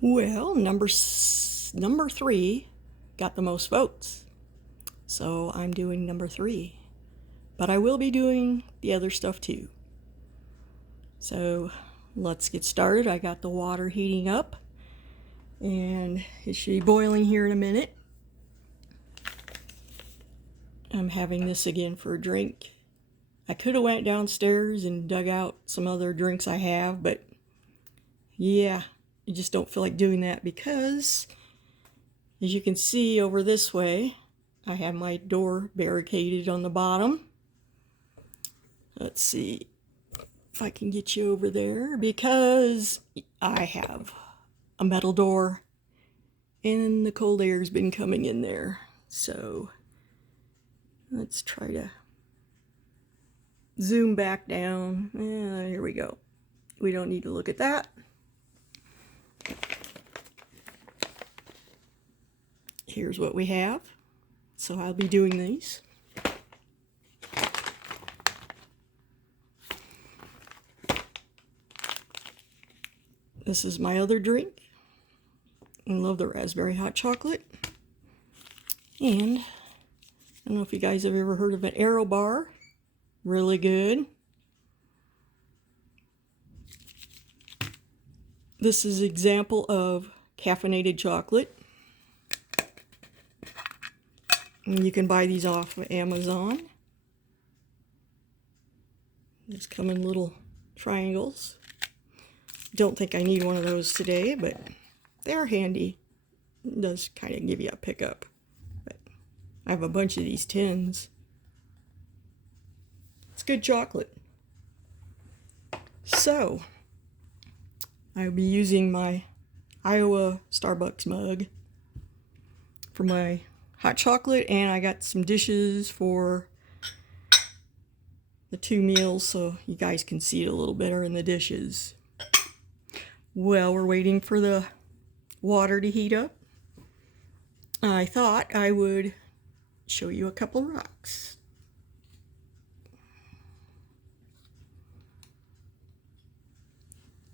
Well, number three got the most votes. So I'm doing number three. But I will be doing the other stuff too. So let's get started. I got the water heating up and it should be boiling here in a minute. I'm having this again for a drink. I could have went downstairs and dug out some other drinks I have, but yeah, I just don't feel like doing that because, as you can see over this way, I have my door barricaded on the bottom. Let's see if I can get you over there because I have a metal door and the cold air's been coming in there. So let's try to zoom back down. Here we go. We don't need to look at that. Here's what we have. So I'll be doing these. This is my other drink. I love the raspberry hot chocolate. And I don't know if you guys have ever heard of an Aero bar. Really good. This is an example of caffeinated chocolate. And you can buy these off of Amazon. These come in little triangles. Don't think I need one of those today, but they are handy. It does kind of give you a pickup. But I have a bunch of these tins. It's good chocolate. So, I'll be using my Iowa Starbucks mug for my hot chocolate, and I got some dishes for the 2 meals so you guys can see it a little better in the dishes. Well, we're waiting for the water to heat up. I thought I would show you a couple rocks.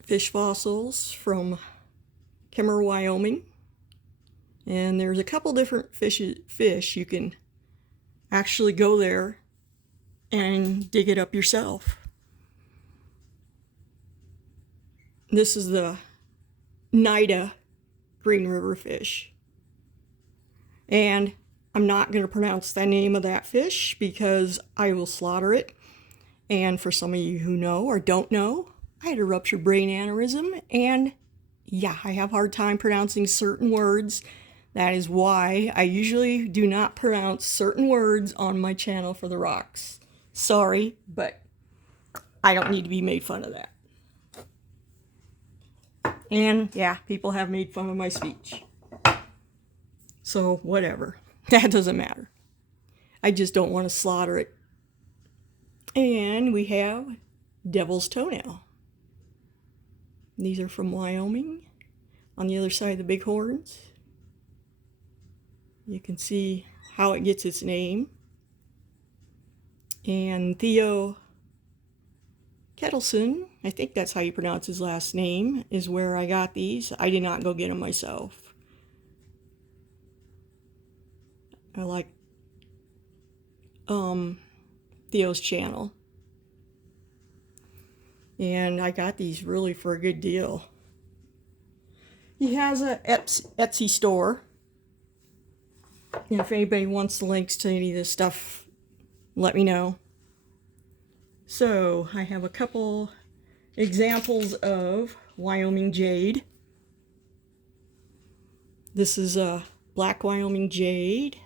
Fish fossils from Kemmer, Wyoming. And there's a couple different fish. You can actually go there and dig it up yourself. This is the Nida Green River fish. And I'm not going to pronounce the name of that fish because I will slaughter it. And for some of you who know or don't know, I had a ruptured brain aneurysm, and yeah, I have a hard time pronouncing certain words. That is why I usually do not pronounce certain words on my channel for the rocks. Sorry, but I don't need to be made fun of that. And yeah, people have made fun of my speech. So whatever, that doesn't matter. I just don't want to slaughter it. And we have Devil's Toenail. These are from Wyoming, on the other side of the Bighorns. You can see how it gets its name. And Theo Kettleson, I think that's how you pronounce his last name, is where I got these. I did not go get them myself. I like Theo's channel. And I got these really for a good deal. He has a Etsy store. And if anybody wants the links to any of this stuff, let me know. So I have a couple examples of Wyoming jade. This is a black Wyoming jade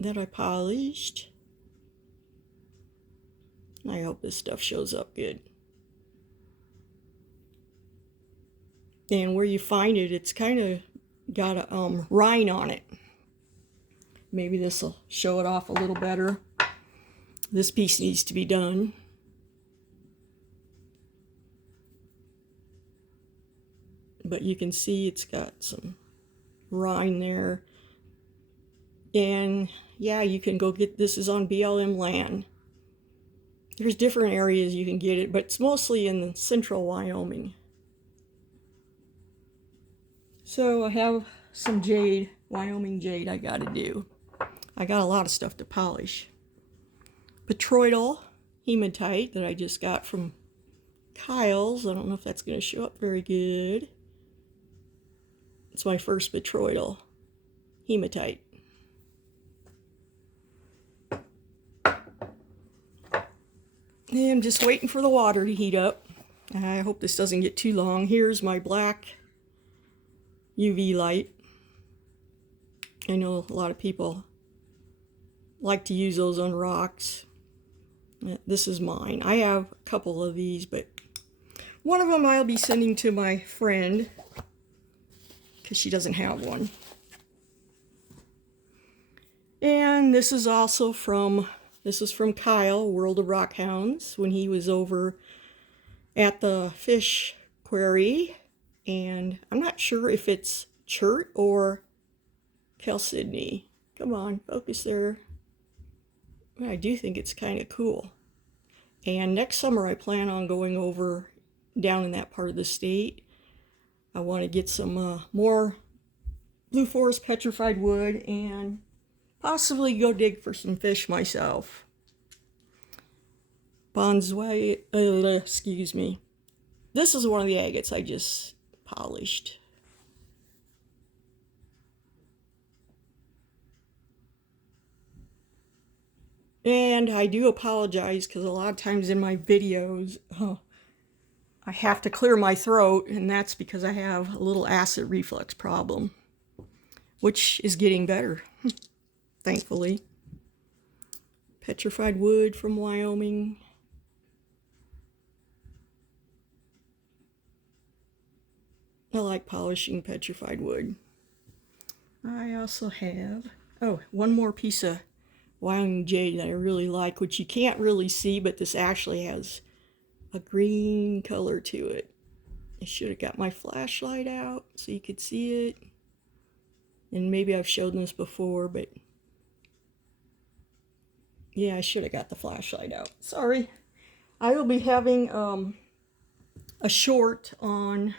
that I polished. I hope this stuff shows up good. And where you find it, it's kind of got a rind on it. Maybe this will show it off a little better. This piece needs to be done. But you can see it's got some rind there. And yeah, you can go get this. Is on BLM land. There's different areas you can get it, but it's mostly in central Wyoming. So I have some jade, Wyoming jade I gotta do. I got a lot of stuff to polish. Petroidal hematite that I just got from Kyle's. I don't know if that's going to show up very good. It's my first petroidal hematite. And I'm just waiting for the water to heat up. I hope this doesn't get too long. Here's my black UV light. I know a lot of people like to use those on rocks. This is mine. I have a couple of these, but one of them I'll be sending to my friend because she doesn't have one. And this is also from Kyle, World of Rock Hounds, when he was over at the fish quarry. And I'm not sure if it's Chert or Chalcedony. Come on, focus there. I do think it's kind of cool. And next summer I plan on going over down in that part of the state. I want to get some more Blue Forest petrified wood and possibly go dig for some fish myself. Bonsai, excuse me. This is one of the agates I just polished. And I do apologize because a lot of times in my videos, I have to clear my throat, and that's because I have a little acid reflux problem, which is getting better, thankfully. Petrified wood from Wyoming. I like polishing petrified wood. I also have, one more piece of Wyoming jade that I really like, which you can't really see, but this actually has a green color to it. I should have got my flashlight out so you could see it. And maybe I've shown this before, but yeah, I should have got the flashlight out. Sorry. I will be having a short on,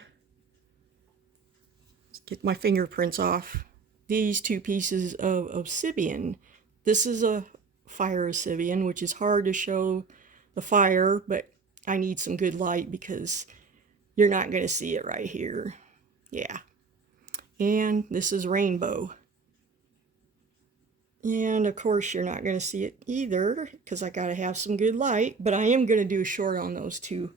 let's get my fingerprints off, these two pieces of obsidian. This is a fire obsidian, which is hard to show the fire, but I need some good light because you're not going to see it right here. Yeah. And this is rainbow. And of course you're not going to see it either because I got to have some good light, but I am going to do a short on those two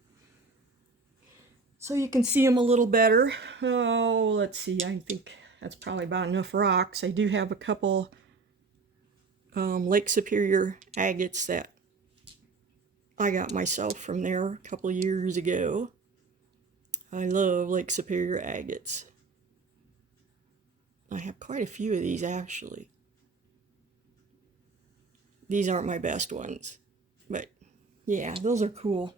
so you can see them a little better. Oh, let's see. I think that's probably about enough rocks. I do have a couple Lake Superior agates that I got myself from there a couple years ago. I love Lake Superior agates. I have quite a few of these actually. These aren't my best ones, but yeah, those are cool.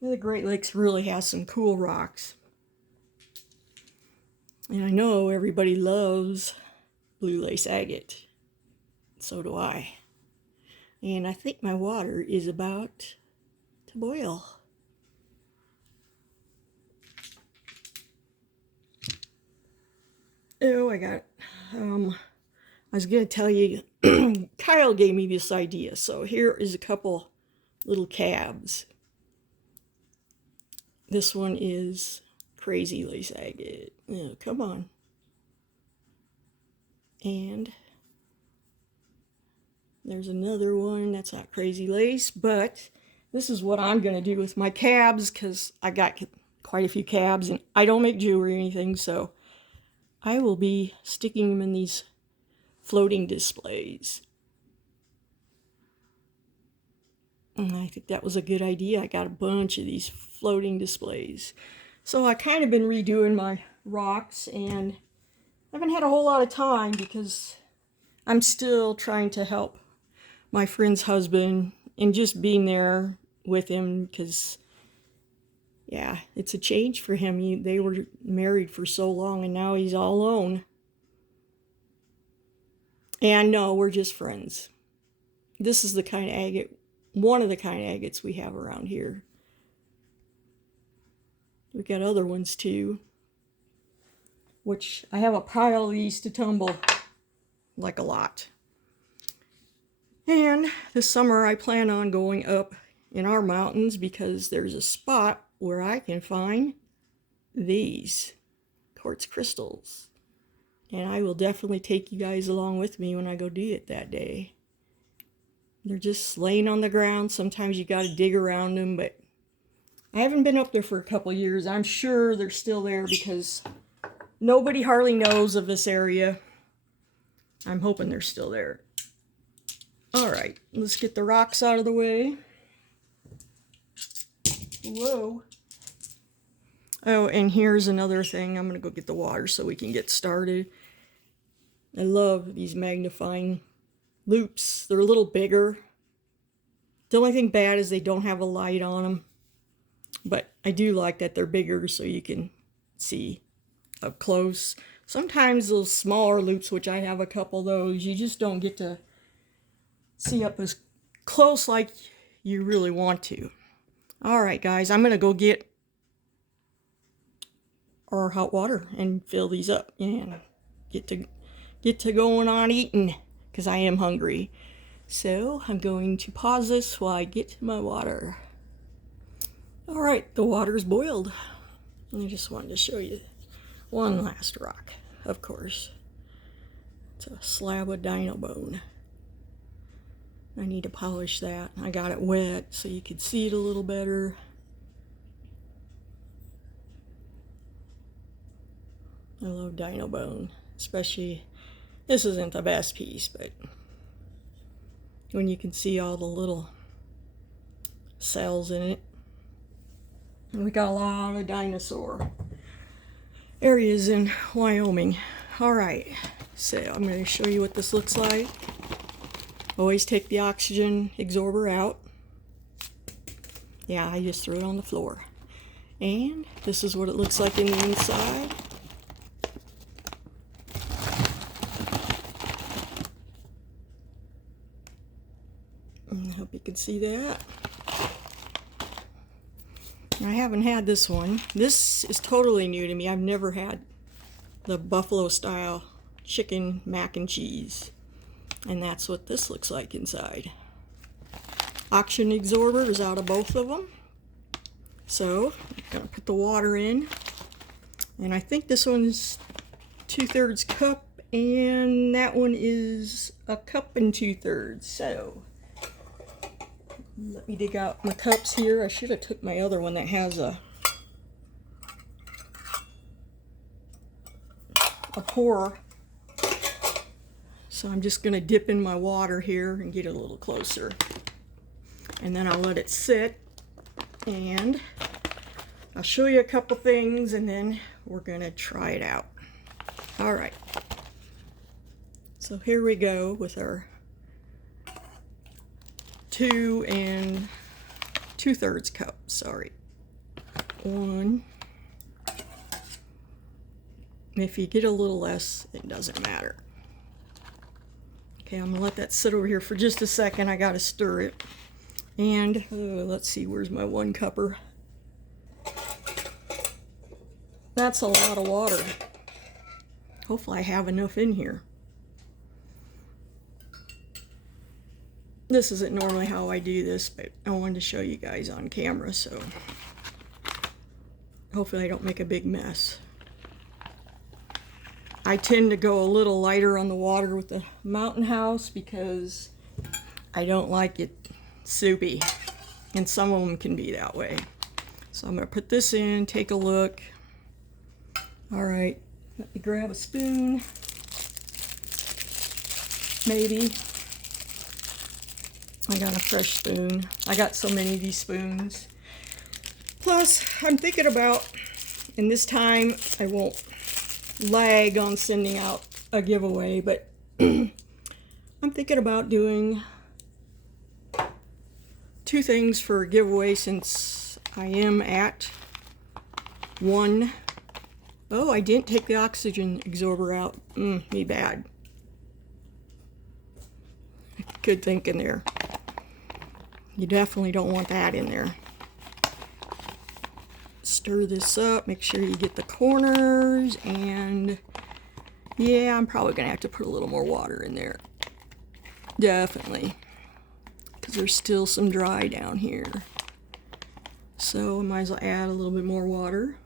The Great Lakes really has some cool rocks. And I know everybody loves blue lace agate. So do I. And I think my water is about to boil. Oh, I got, I was going to tell you, Kyle gave me this idea. So here is a couple little cabs. This one is Crazy Lace Agate. Oh, come on. And there's another one that's not Crazy Lace, but this is what I'm going to do with my cabs because I got quite a few cabs and I don't make jewelry or anything, so I will be sticking them in these floating displays. And I think that was a good idea. I got a bunch of these floating displays. So I kind of been redoing my rocks and I haven't had a whole lot of time because I'm still trying to help my friend's husband and just being there with him because, yeah, it's a change for him. They were married for so long and now he's all alone. And no, we're just friends. This is the kind of agate, one of the kind of agates we have around here. We got other ones too. which I have a pile of these to tumble, like a lot. And this summer I plan on going up in our mountains because there's a spot where I can find these quartz crystals. And I will definitely take you guys along with me when I go do it that day. They're just laying on the ground. Sometimes you got to dig around them, but I haven't been up there for a couple years. I'm sure they're still there because nobody hardly knows of this area. I'm hoping they're still there. All right, let's get the rocks out of the way. Whoa. Oh, and here's another thing. I'm going to go get the water so we can get started. I love these magnifying loops. They're a little bigger. The only thing bad is they don't have a light on them. But I do like that they're bigger so you can see up close. Sometimes those smaller loops, which I have a couple of those, you just don't get to see up as close like you really want to. All right, guys, I'm going to go get our hot water and fill these up and get to going on eating because I am hungry. So I'm going to pause this while I get my water. All right, the water's boiled. And I just wanted to show you one last rock, of course. It's a slab of dino bone. I need to polish that. I got it wet so you could see it a little better. I love dino bone, especially, this isn't the best piece, but when you can see all the little cells in it. And we got a lot of dinosaur areas in Wyoming. All right, so I'm going to show you what this looks like. Always take the oxygen absorber out. Yeah, I just threw it on the floor. And this is what it looks like in the inside. I hope you can see that. I haven't had this one. This is totally new to me. I've never had the buffalo style chicken mac and cheese. And that's what this looks like inside. Oxygen absorber is out of both of them. So I'm gonna put the water in. And I think this one's 2/3 cup and that one is a cup and 2/3. So let me dig out my cups here. I should have took my other one that has a pour. So I'm just going to dip in my water here and get it a little closer. And then I'll let it sit. And I'll show you a couple things and then we're going to try it out. All right. So here we go with our 2 2/3 cup. Sorry. 1. If you get a little less, it doesn't matter. Okay, I'm gonna let that sit over here for just a second. I gotta stir it. And let's see, where's my 1 cupper? That's a lot of water. Hopefully I have enough in here. This isn't normally how I do this, but I wanted to show you guys on camera, so hopefully I don't make a big mess. I tend to go a little lighter on the water with the Mountain House because I don't like it soupy, and some of them can be that way. So I'm going to put this in, take a look. All right, let me grab a spoon, maybe. I got a fresh spoon. I got so many of these spoons. Plus, I'm thinking about, and this time I won't lag on sending out a giveaway, but I'm thinking about doing 2 things for a giveaway since I am at 1. Oh, I didn't take the oxygen absorber out. Me bad. Good thinking there. You definitely don't want that in there. Stir this up, make sure you get the corners, and yeah, I'm probably gonna have to put a little more water in there. Definitely. Because there's still some dry down here. So I might as well add a little bit more water.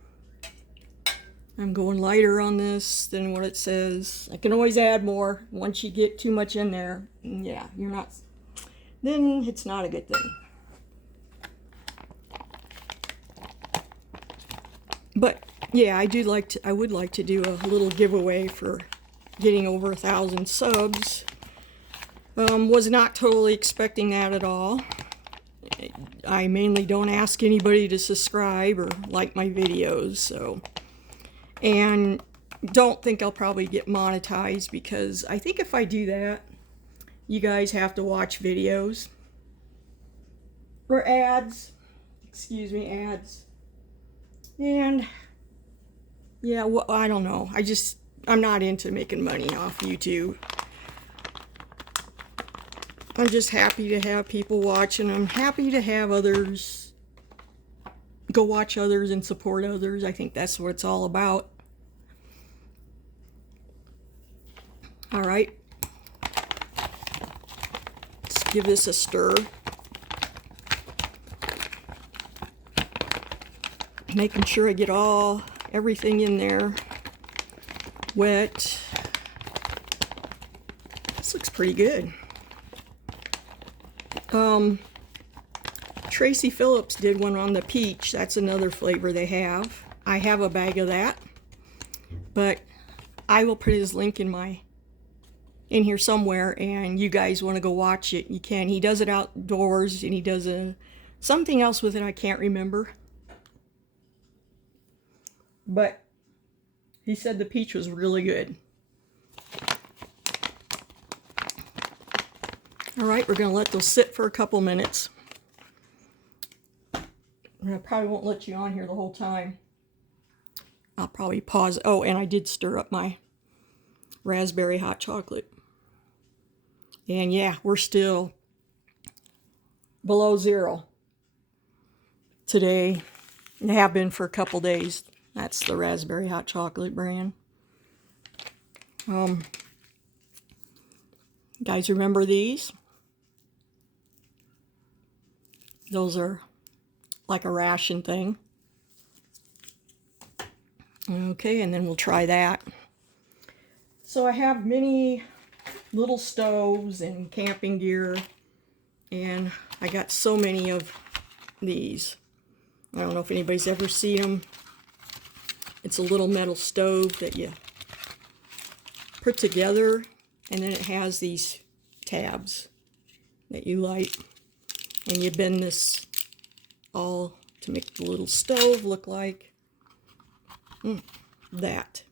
I'm going lighter on this than what it says. I can always add more once you get too much in there. Yeah, you're not, then it's not a good thing. But yeah, I would like to do a little giveaway for getting over 1,000 subs. Was not totally expecting that at all. I mainly don't ask anybody to subscribe or like my videos, so. And don't think I'll probably get monetized, because I think if I do that, you guys have to watch videos. Or ads. Excuse me, ads. And yeah, well, I don't know. I'm not into making money off YouTube. I'm just happy to have people watching. I'm happy to have others go watch others and support others. I think that's what it's all about. All right. Let's give this a stir. Making sure I get everything in there wet. This looks pretty good. Tracy Phillips did one on the peach. That's another flavor they have. I have a bag of that, but I will put his link in here somewhere, and you guys want to go watch it, you can. He does it outdoors, and he does something else with it I can't remember. But he said the peach was really good. All right, we're going to let those sit for a couple minutes. I probably won't let you on here the whole time. I'll probably pause. Oh, and I did stir up my raspberry hot chocolate. And yeah, we're still below zero today. And have been for a couple days. That's the raspberry hot chocolate brand. Guys, remember these? Those are like a ration thing. Okay, and then we'll try that. So I have many little stoves and camping gear, and I got so many of these. I don't know if anybody's ever seen them. It's a little metal stove that you put together, and then it has these tabs that you light, and you bend this all to make the little stove look like that.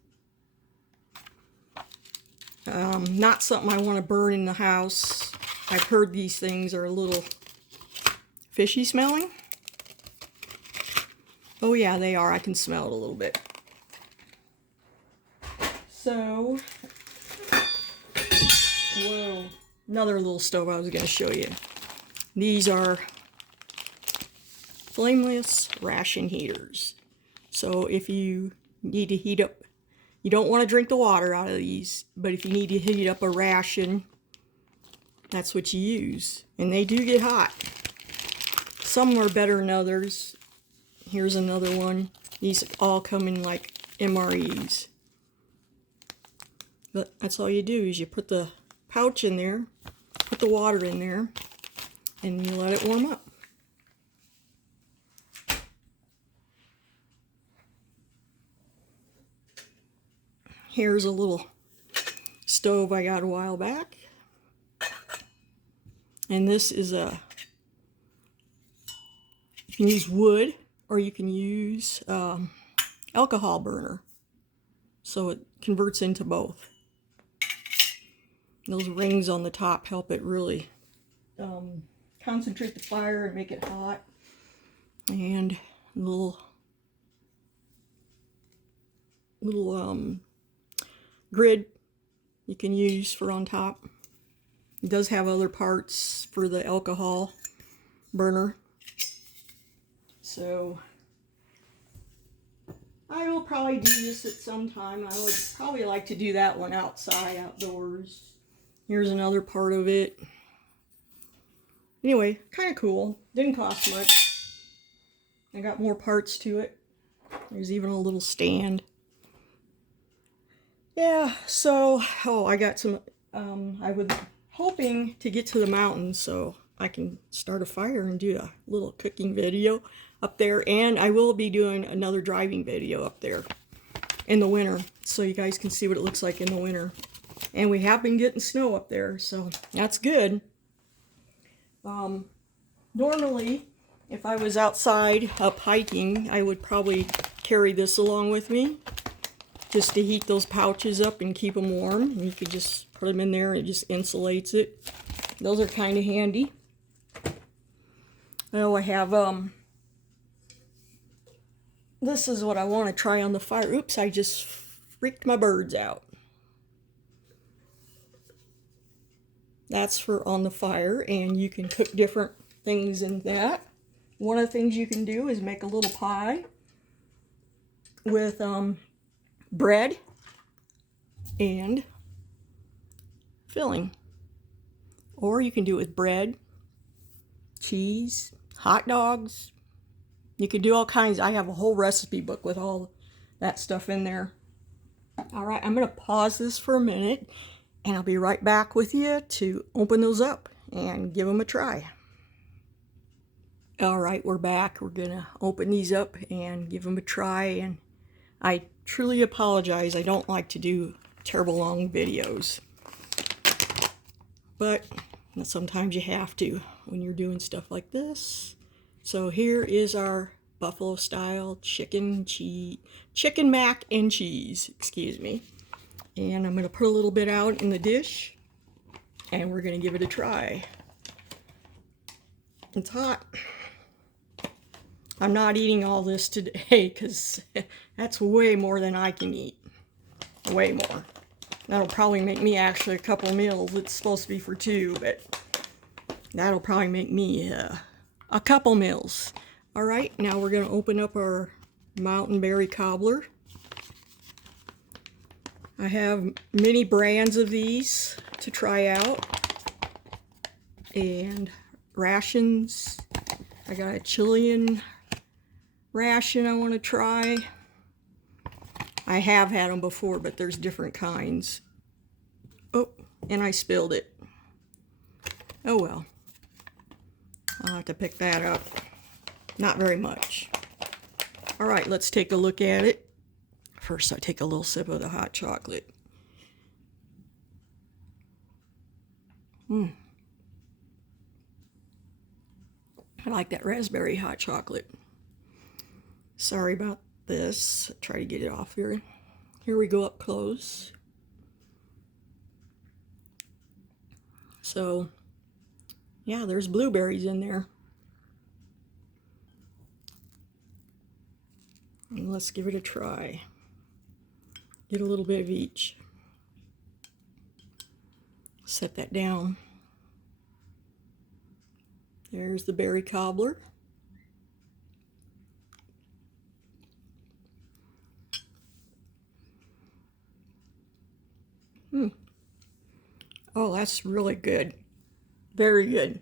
Not something I want to burn in the house. I've heard these things are a little fishy smelling. Oh yeah, they are. I can smell it a little bit. So, whoa, another little stove I was going to show you. These are flameless ration heaters. So if you need to heat up, you don't want to drink the water out of these, but if you need to heat up a ration, that's what you use. And they do get hot. Some are better than others. Here's another one. These all come in like MREs. But that's all you do is you put the pouch in there, put the water in there, and you let it warm up. Here's a little stove I got a while back. And this is you can use wood or you can use alcohol burner. So it converts into both. Those rings on the top help it really concentrate the fire and make it hot. And a little grid you can use for on top. It does have other parts for the alcohol burner. So probably do this at some time. I would probably like to do that one outside, outdoors. Here's another part of it. Anyway, kind of cool. Didn't cost much. I got more parts to it. There's even a little stand. Yeah, so, oh, I got some, I was hoping to get to the mountains so I can start a fire and do a little cooking video up there. And I will be doing another driving video up there in the winter so you guys can see what it looks like in the winter. And we have been getting snow up there, so that's good. Normally, if I was outside up hiking, I would probably carry this along with me just to heat those pouches up and keep them warm. And you could just put them in there and it just insulates it. Those are kind of handy. Oh, I have, this is what I want to try on the fire. Oops, I just freaked my birds out. That's for on the fire, and you can cook different things in that. One of the things you can do is make a little pie with bread and filling. Or you can do it with bread, cheese, hot dogs. You can do all kinds. I have a whole recipe book with all that stuff in there. All right, I'm going to pause this for a minute, and I'll be right back with you to open those up and give them a try. All right, we're back. We're going to open these up and give them a try. And I truly apologize. I don't like to do terrible long videos. But sometimes you have to when you're doing stuff like this. So here is our buffalo style chicken mac and cheese, excuse me. And I'm going to put a little bit out in the dish, and we're going to give it a try. It's hot. I'm not eating all this today because that's way more than I can eat. Way more. That'll probably make me actually a couple meals. It's supposed to be for 2, but that'll probably make me a couple meals. All right, now we're going to open up our mountain berry cobbler. I have many brands of these to try out. And rations. I got a Chilean ration I want to try. I have had them before, but there's different kinds. Oh, and I spilled it. Oh well. I'll have to pick that up. Not very much. All right, let's take a look at it. First, I take a little sip of the hot chocolate. I like that raspberry hot chocolate. Sorry about this. Try to get it off here. Here we go up close. So, yeah, there's blueberries in there. And let's give it a try. Get a little bit of each. Set that down. There's the berry cobbler. Oh, that's really good. Very good.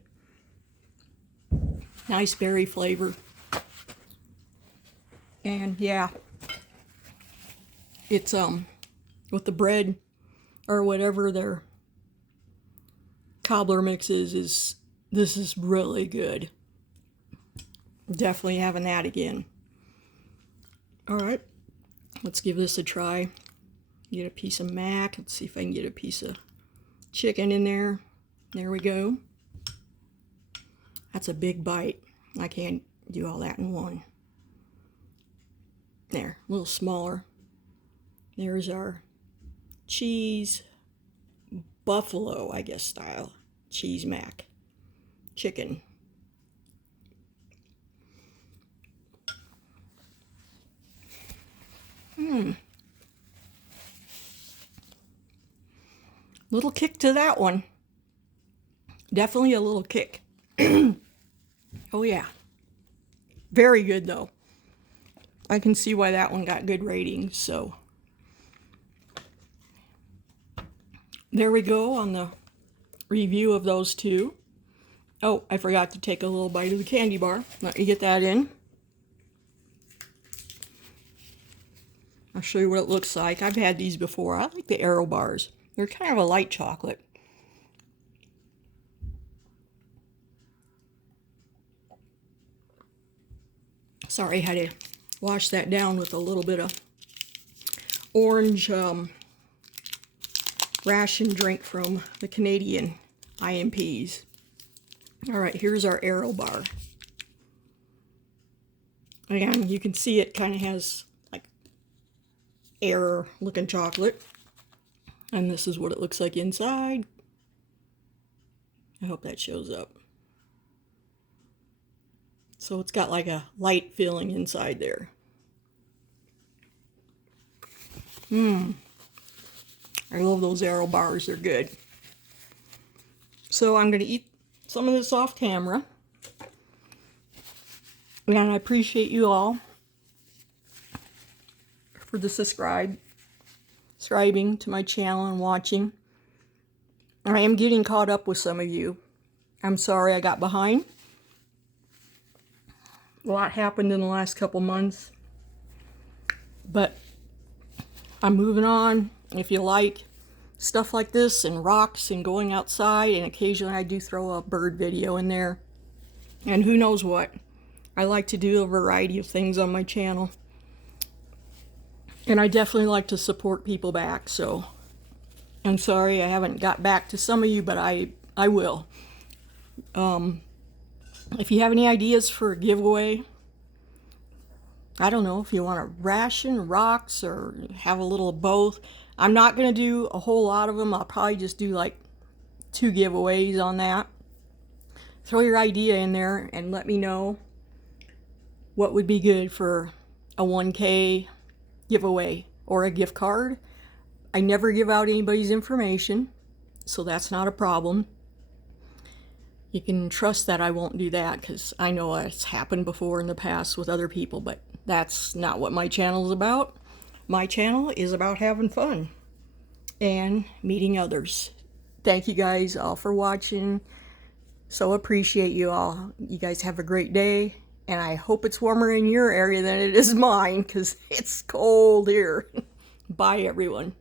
Nice berry flavor. And yeah, it's with the bread or whatever their cobbler mix is, this is really good. Definitely having that again. All right, let's give this a try. Get a piece of mac. Let's see if I can get a piece of chicken in there. There we go. That's a big bite. I can't do all that in one. There, a little smaller. There's our cheese, buffalo, I guess, style cheese mac chicken. Little kick to that one. Definitely a little kick. Oh yeah. Very good though. I can see why that one got good ratings, so there we go on the review of those two. Oh, I forgot to take a little bite of the candy bar. Let me get that in. I'll show you what it looks like. I've had these before. I like the Aero bars. They're kind of a light chocolate. Sorry, I had to wash that down with a little bit of orange ration drink from the Canadian IMPs. All right, here's our Aero bar. Again, you can see it kind of has like air looking chocolate. And this is what it looks like inside. I hope that shows up. So it's got like a light feeling inside there. I love those Aero bars, they're good. So I'm going to eat some of this off camera. And I appreciate you all for the subscribing to my channel and watching. I am getting caught up with some of you. I'm sorry I got behind. A lot happened in the last couple months. But I'm moving on. If you like stuff like this and rocks and going outside, and occasionally I do throw a bird video in there. And who knows what. I like to do a variety of things on my channel. And I definitely like to support people back, so I'm sorry I haven't got back to some of you, but I will. If you have any ideas for a giveaway, I don't know if you want to ration, rocks, or have a little of both. I'm not going to do a whole lot of them. I'll probably just do like 2 giveaways on that. Throw your idea in there and let me know what would be good for a 1K giveaway or a gift card. I never give out anybody's information, so that's not a problem. You can trust that I won't do that, because I know it's happened before in the past with other people, but that's not what my channel is about. My channel is about having fun and meeting others. Thank you guys all for watching. So appreciate you all. You guys have a great day, and I hope it's warmer in your area than it is mine, because it's cold here. Bye, everyone.